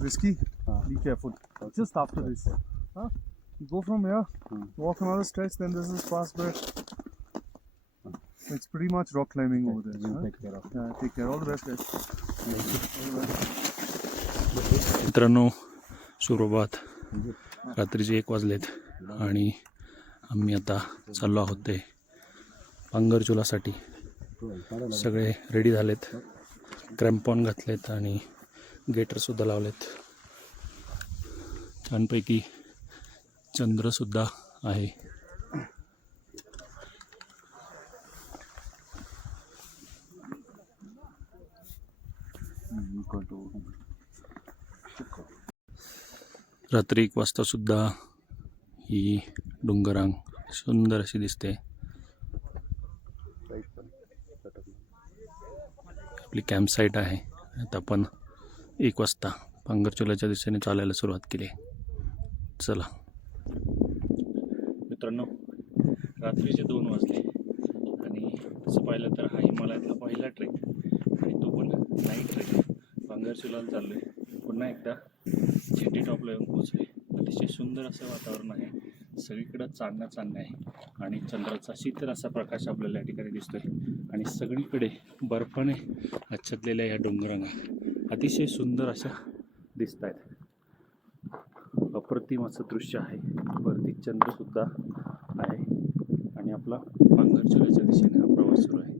risky. Be careful. Just after this. You go from here, walk another stretch, then this is fast break. It's pretty much rock climbing over there. Take care of. Yeah, take care. All the best, guys. मित्रांनो, सुप्रभात. रात्रीचे 1 वाजलेत आणि आम्ही आता चाललो आहोत ते पांगरचुलासाठी. सगळे रेडी झालेत, क्रॅम्पॉन घातलेत आणि गेटरसुद्धा लावलेत. छानपैकी चंद्रसुद्धा आहे. रात्री 1 वाजता सुद्धा ही डोंगरांग सुंदर अशी दिसते. आपली कॅम्प साईट आहे. आता आपण 1 वाजता पांगरचुलाच्या दिशेने चालायला सुरुवात केली. चला मित्रांनो, रात्रीचे 2 वाजले आणि तसं पाहिलं तर हा हिमालयातला पहिला ट्रेक आणि तो पण नाईट ट्रेक. पांगरचुलाला चाललो आहे. पुन्हा एकदा जेटी टॉपला येऊन पोहोचले. अतिशय सुंदर असं वातावरण आहे. सगळीकडं चांदणं आहे आणि चंद्राचा शीतल असा प्रकाश आपल्याला या ठिकाणी दिसतोय आणि सगळीकडे बर्फाने आच्छादलेल्या या डोंगरांना अतिशय सुंदर अशा दिसत आहेत. अप्रतिम असं दृश्य आहे. वरती चंद्रसुद्धा आहे आणि आपला पांगरचुलाच्या दिशेने हा प्रवास सुरू आहे.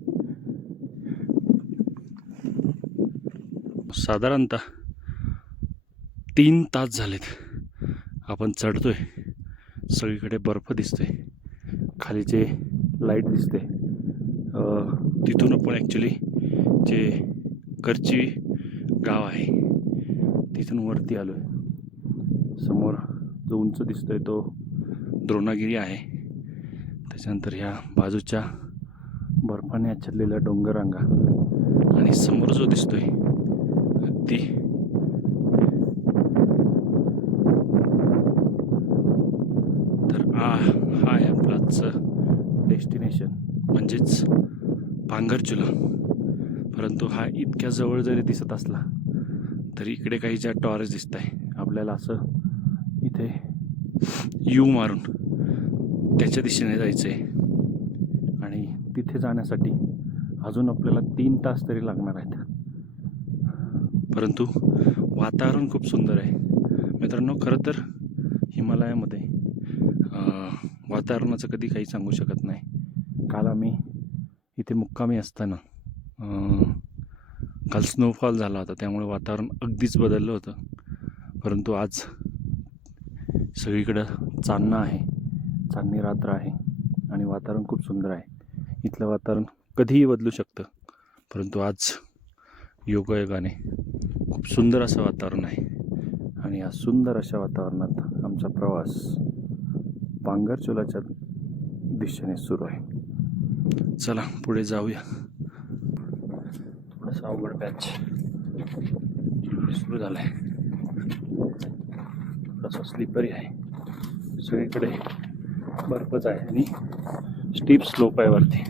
साधारणतः 3 तास झालेत आपण चढतोय. सगळीकडे बर्फ दिसतोय, खाली जे लाईट दिसते तिथून आपण ॲक्च्युली जे करची गाव आहे तिथून वरती आलो आहे. समोर जो उंच दिसतोय तो द्रोणागिरी आहे. त्याच्यानंतर ह्या बाजूच्या बर्फाने आच्छादलेल्या डोंगररांगा आणि समोर जो दिसतोय अगदी तर हा आहे आपलाच डेस्टिनेशन म्हणजेच पांगरचुला. परंतु हा इतक्या जवळ जरी दिसत असला तरी इकडे काही ज्या टॉर्च दिसत आहे आपल्याला असं इथे यू मारून त्याच्या दिशेने जायचं आहे आणि तिथे जाण्यासाठी अजून आपल्याला 3 तास तरी लागणार आहेत. परंतु वातावरण खूप सुंदर आहे मित्रांनो. खरं तर हिमालयामध्ये वातावरणाचं कधी काही सांगू शकत नाही. काल आम्ही इथे मुक्कामी असताना काल स्नोफॉल झाला होता, त्यामुळे वातावरण अगदीच बदललं होतं. परंतु आज सगळीकडं चांदणं आहे, चांदणी रात्र आहे आणि वातावरण खूप सुंदर आहे. इथलं वातावरण कधीही बदलू शकतं, परंतु आज योगायोगाने खूप सुंदर असं वातावरण आहे आणि या सुंदर अशा वातावरणात आमचा प्रवास पांगरचुलाच्या दिशेने सुरू आहे. चला पुढे जाऊया. थोडासा अवघड पॅच सुरू झाला आहे, थोडासा स्लिपरी आहे. सगळीकडे बर्फच आहे आणि स्टीप स्लोप आहे वरती.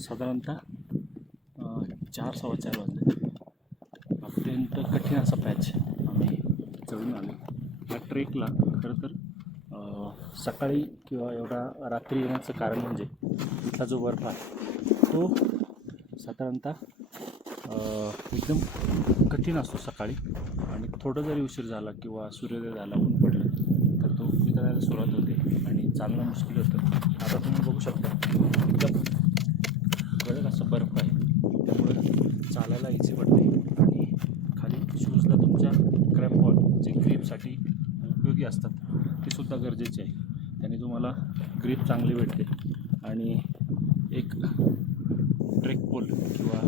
साधारणतः 4-4:15 वाजले. अत्यंत कठीण असा पॅच आम्ही चढून आलो. या ट्रेकला खरं तर सकाळी किंवा एवढा रात्री येण्याचं कारण म्हणजे इथला जो बर्फ आहे तो साधारणतः एकदम कठीण असतो सकाळी आणि थोडं जरी उशीर झाला किंवा सूर्योदय झाला, ऊन पडलं तर तो वितळायला सुरुवात होते आणि चालणं मुश्किल होतं. आता तुम्ही बघू शकता एकदम कडक असं बर्फ आहे, त्यामुळं चालायला इझी पडते आणि खाली शूजला तुमच्या क्रॅम्पॉन जे ग्रीपसाठी उपयोगी असतात ते सुद्धा गरजेचे आहे. त्याने तुम्हाला ग्रीप चांगली भेटते आणि एक ट्रेक पोल किंवा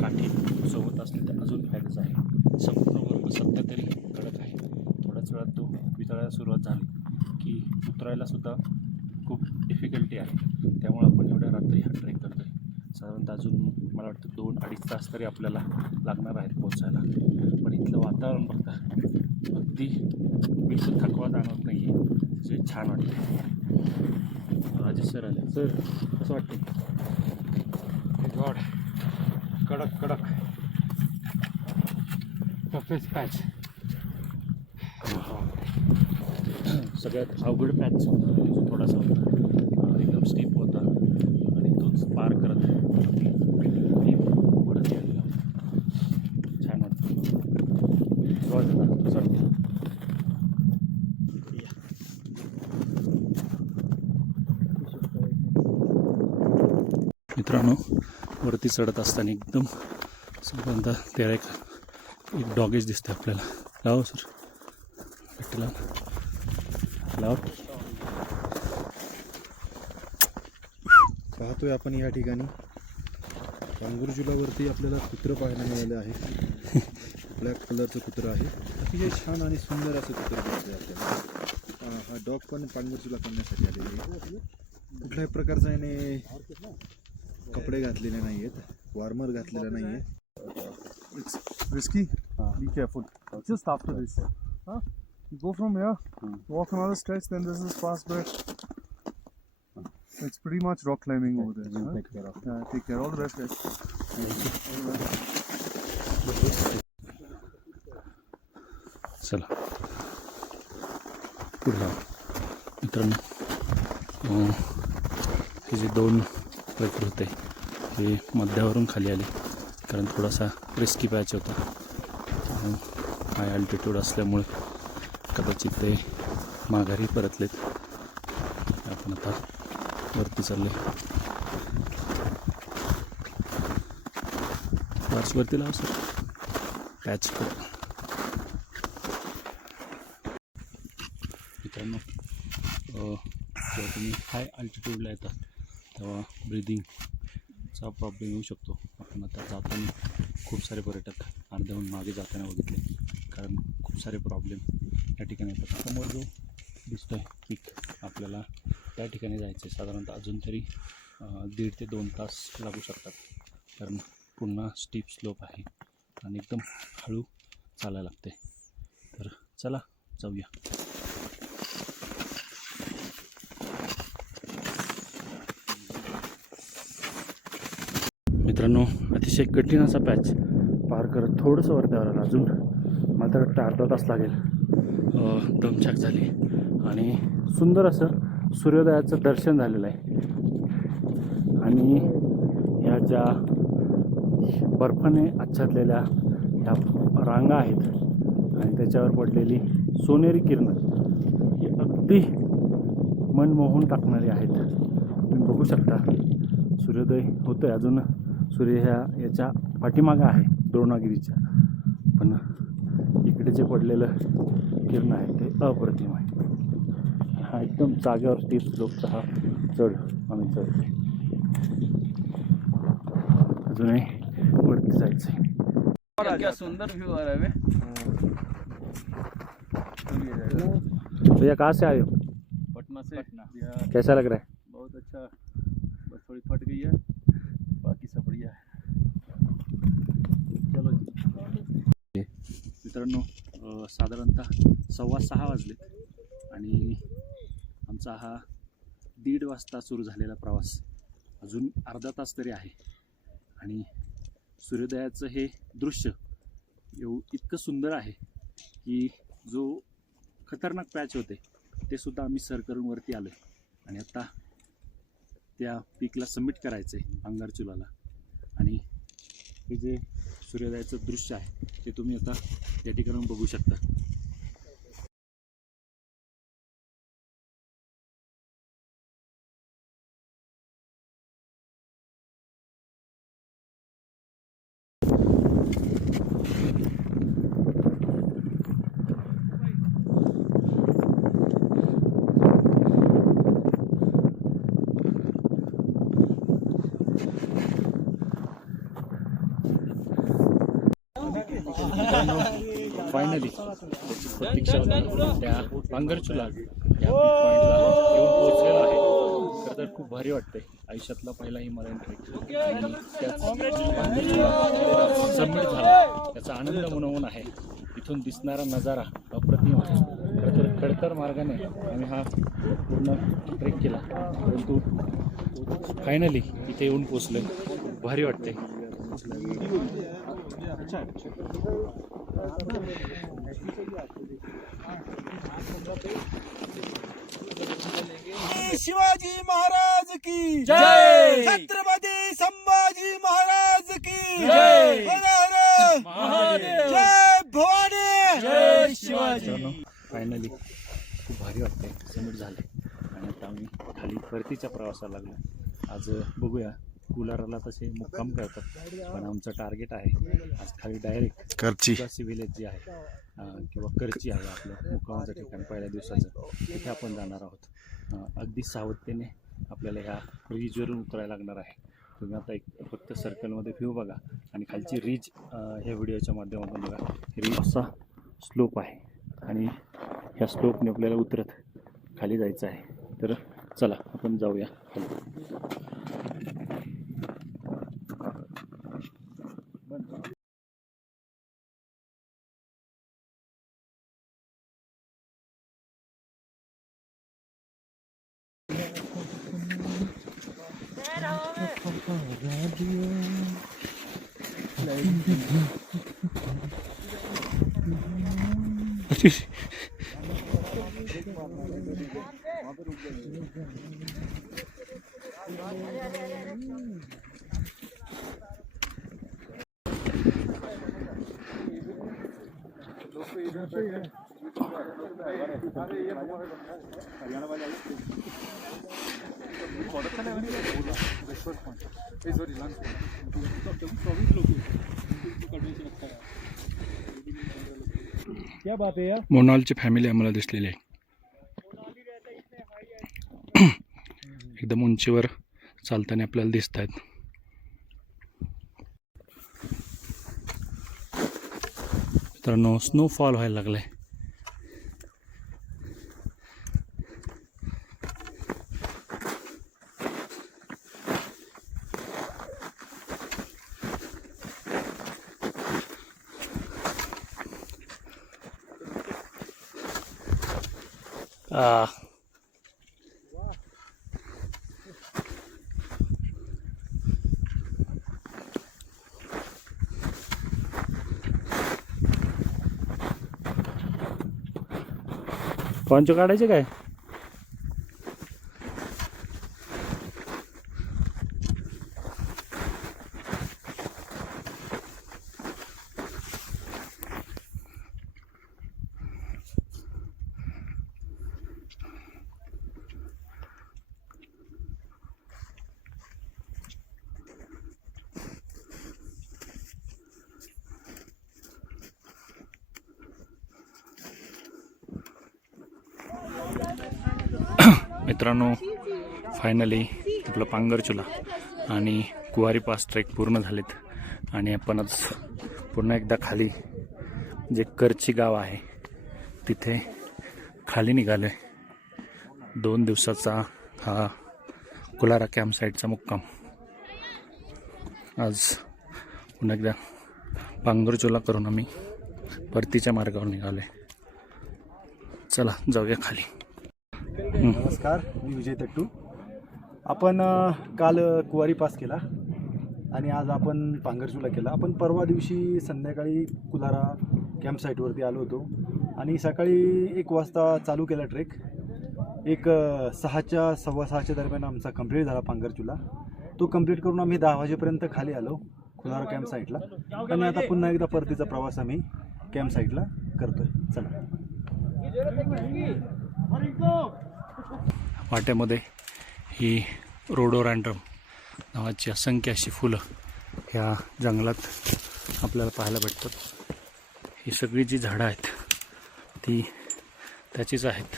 काठी सोबत असले तर अजून फायदाच आहे. संपूर्ण बर्फ सध्या तरी कडक आहे. थोड्याच वेळात तो वितळायला सुरुवात झाली की उतरायलासुद्धा खूप डिफिकल्टी आहे. त्यामुळे आपण एवढ्या रात्री हा ट्रेक करतो आहे. साधारणतः अजून मला वाटतं 2-2.5 तास तरी आपल्याला लागणार आहेत पोहोचायला. पण इथलं वातावरण बघता अगदी बिलकुल थकवा जाणवत नाही आहे. जे छान वाटतं. राजेश सर आले. सर कसं वाटतं? गॉड कडक कडक टफेस्ट पॅच. सगळ्यात अवघड पॅच जो थोडासा होता, एकदम स्टीप होता आणि तोच पार करत मी पुढे गेलेला. छान वाटतं. कसं वाटतं? मित्रांनो, वरती चढत असताना एकदम साधारणतः त्याला एक डॉगेज दिसते आपल्याला. लाव सर, भेटला लाव. पाहतोय आपण या ठिकाणी पांगुरजुलावरती आपल्याला कुत्रं पाहायला मिळालं आहे. ब्लॅक कलरचं कुत्रं आहे. अतिशय छान आणि सुंदर असं कुत्रं दिसतंय आपल्याला. हा डॉग पण पांगुरजुला करण्यासाठी आलेला आहे. कुठल्याही प्रकारचा याने कपडे घातलेले नाही आहेत, वॉर्मर घातलेला नाही आहे. It's risky. Be careful. Just after this. You go from here, walk another stretch, then this is fast break. It's pretty much rock climbing over there. Take care. Take care. All the best, guys. चला पुढला. मित्रांनो, हे जे दोन trekker होते हे मध्यावरून खाली आले, कारण थोडासा रिस्की पॅच होता. हाय अल्टिट्यूड असल्यामुळे कदाचित ते माघारी परतलेत. आपण आता वरती चालले. वरती लाव सर पॅच. मित्रांनो, जेव्हा तुम्ही हाय अल्टिट्यूडला येतात तेव्हा ब्रिदिंगचा प्रॉब्लेम येऊ शकतो. आपण आता जाताना खूप सारे पर्यटक अर्ध्याहून मागे जाताना बघितले, कारण खूप सारे प्रॉब्लेम या ठिकाणी येतात. समोर जो दिसतो आहे पीक, आपल्याला त्या ठिकाणी जायचं आहे. साधारणतः अजून तरी 1.5 ते 2 तास लागू शकतात, कारण पुन्हा स्टीप स्लोप आहे आणि एकदम हळू चालायला लागते. तर चला जाऊया. मित्रांनो, अतिशय कठीण असा पॅच पार करत थोडंसं वरत्यावर आलं. अजून मात्र वाटतं अर्धा तास लागेल. दमछाक झाली आणि सुंदर असं सूर्योदयाचं दर्शन झालेलं आहे. आणि ह्या ज्या बर्फाने आच्छादलेल्या ह्या रांगा आहेत आणि त्याच्यावर पडलेली सोनेरी किरणं ही अगदी मन मोहून टाकणारी आहेत. तुम्ही बघू शकता सूर्योदय होतो आहे. अजून सूर्य याच्या पाठीमागं आहे द्रोणागिरीच्या, पण इकडे जे पडलेलं किरण आहे ते अप्रतिम आहे. हा एकदम जागेवर स्टीप स्लोपचा हा चढ आम्ही चढतोय. अजूनही वरती जायचं आहे. क्या सुंदर व्यू आ रहा है. भैया कहाँ से आए हो? पटना से. कैसा लग रहा है? बहुत अच्छा. बस थोड़ी फट गई है, बाकी सब बढ़िया है. चलो जी. मित्रांनो, साधारणतः 6:15 वाजले आणि आमचा हा 1:30 वाजता सुरू झालेला प्रवास अजून अर्धा तास तरी आहे. आणि सूर्योदयाचं हे दृश्य इतकं सुंदर आहे की जो खतरनाक पॅच होते ते सुद्धा आम्ही सर करून वरती आलो आहे. आणि आत्ता त्या पीकला सबमिट करायचं आहे अंगारचुलाला. आणि हे जे सूर्योदयाचं दृश्य आहे ते तुम्ही आता या ठिकाणी बघू शकता. फायनली त्याची प्रतीक्षा होती त्या पांगरचुला या पॉईंटला येऊन पोहोचलेला आहे. खरं तर खूप भारी वाटतंय. आयुष्यातला पहिला हिमालयन ट्रेक आणि त्याच सबमिट झाला, त्याचा आनंद मनवून आहे. इथून दिसणारा नजारा अप्रतिम आहे. खरं तर खडतर मार्गाने आम्ही हा पूर्ण ट्रेक केला, परंतु फायनली इथे येऊन पोचलोय. खूप भारी वाटते. शिवाजी महाराज की जय! छत्रपती संभाजी महाराज की जय! हर हर महादेव! जय भवानी जय शिवाजी. फायनली खूप भारी वाटते. समिट झाले आणि आता आम्ही खाली परतीच्या प्रवासाला लागलो. आज बघूया, कुलाराला तसे मुक्काम करतात, पण आमचं टार्गेट आहे आज खाली डायरेक्ट करची विलेज जे आहे किंवा करची आहे आपलं मुक्कामाचं ठिकाण पहिल्या दिवसाचं, तिथे आपण जाणार आहोत. अगदी सावधतेने आपल्याला ह्या रिजवरून उतरायला लागणार आहे. तुम्ही आता एक फक्त सर्कलमध्ये व्ह्यू बघा आणि खालची रिज ह्या व्हिडिओच्या माध्यमातून बघा. रिज असा स्लोप आहे आणि ह्या स्लोपने आपल्याला उतरत खाली जायचं आहे. तर चला आपण जाऊया खाली. मोनालची फॅमिली आम्हाला दिसलेली आहे. एकदम उंचीवर चालताना आपल्याला दिसत आहेत. मित्रांनो, स्नोफॉल व्हायला लागलाय. पंच काढायचे काय? मित्रांनो, फायनली आपलं पांगरचुला आणि कुवारी पास ट्रेक पूर्ण झालेत आणि आपण आज पुन्हा एकदा खाली जे करची गाव आहे तिथे खाली निघालो आहे. 2 दिवसाचा हा कुलारा कॅम्प साईटचा मुक्काम. आज पुन्हा एकदा पांगरचुला करून आम्ही परतीच्या मार्गावर निघालो आहे. चला जाऊया खाली. नमस्कार, मी विजय तट्टू. आपण काल कुवारी पास केला आणि आज आपण पांगरचुला केला. आपण परवा दिवशी संध्याकाळी कुलारा कॅम्प साईटवरती आलो होतो आणि सकाळी 1 वाजता चालू केला ट्रेक. एक 6च्या 6:15च्या दरम्यान आमचा कंप्लीट झाला पांगरचुला. तो कंप्लीट करून आम्ही 10 वाजेपर्यंत खाली आलो कुलारा कॅम्प साईटला आणि आता पुन्हा एकदा परतीचा प्रवास आम्ही कॅम्प साईटला करतोय. चला. वाट्यामध्ये ही रोडोरँड्रम नावाची असंख्य अशी फुलं ह्या जंगलात आपल्याला पाहायला भेटतात. ही सगळी जी झाडं आहेत ती त्याचीच आहेत.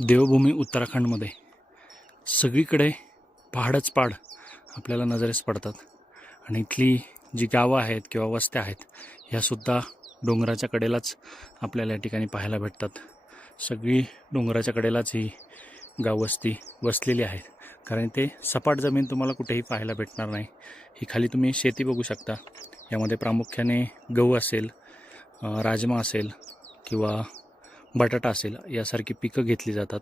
देवभूमी उत्तराखंडमध्ये सगळीकडे पहाडच पहाड आपल्याला नजरेस पडतात आणि इथली जी गावं आहेत किंवा वस्त्या आहेत ह्यासुद्धा डोंगराच्या कडेलाच आपल्याला या ठिकाणी पाहायला भेटतात. सगळी डोंगराच्या कडेलाच ही गाववस्ती वसलेली आहेत कारण ते सपाट जमीन तुम्हाला कुठेही पाहायला भेटणार नाही. ही खाली तुम्ही शेती बघू शकता. यामध्ये प्रामुख्याने गहू असेल, राजमा असेल किंवा बटाटा असेल यासारखी पिकं घेतली जातात.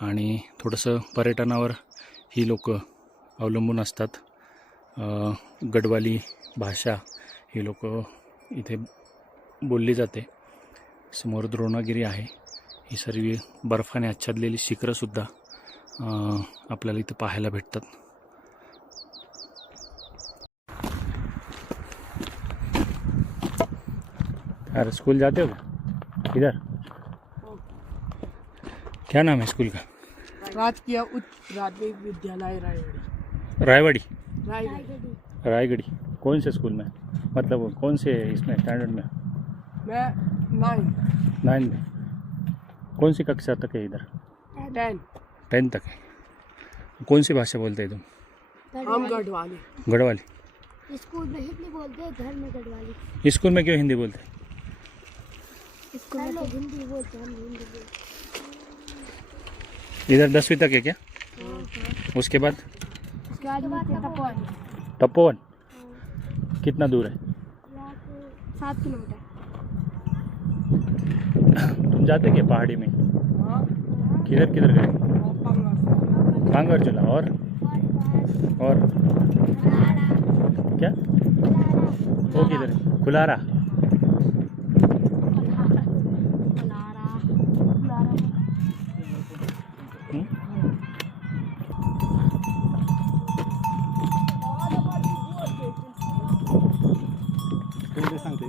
आणि थोडंसं पर्यटनावर ही लोक अवलंबून असतात. गडवाली भाषा ही लोक इथे बोलली जाते. समोर द्रोणागिरी आहे. ही सर्व बर्फाने आच्छादलेली शिखरंसुद्धा आपल्याला इथं पाहायला भेटतात. यार स्कूल जाते हो क्या इधर? क्या नाम है स्कूल का? राजकीय उच्च प्राथमिक विद्यालय रायगढ़। रायवाड़ी रायगढ़ रायगढ़ी। कौन से स्कूल में, मतलब कौन से इसमें स्टैंडर्ड में? मैं 9 में। कौन सी कक्षा तक है इधर? 10 तक है। कौन सी भाषा बोलते हैं तुम? हम गढ़वाली। गढ़वाली। स्कूल में हिंदी बोलते हैं, घर में गढ़वाली। स्कूल में क्यों हिंदी बोलते हैं? स्कूल में तो हिंदी बोलते हैं, हम हिंदी बोलते इधर 10वीं तक है क्या? उसके बाद हैं। उसके बाद तपोवन। तपोवन कितना दूर है? 7 किलोमीटर। तुम जाते क्या पहाड़ी में? किधर किधर गए? भांगर चला और क्या वो किधर है? कुलारा। सांगते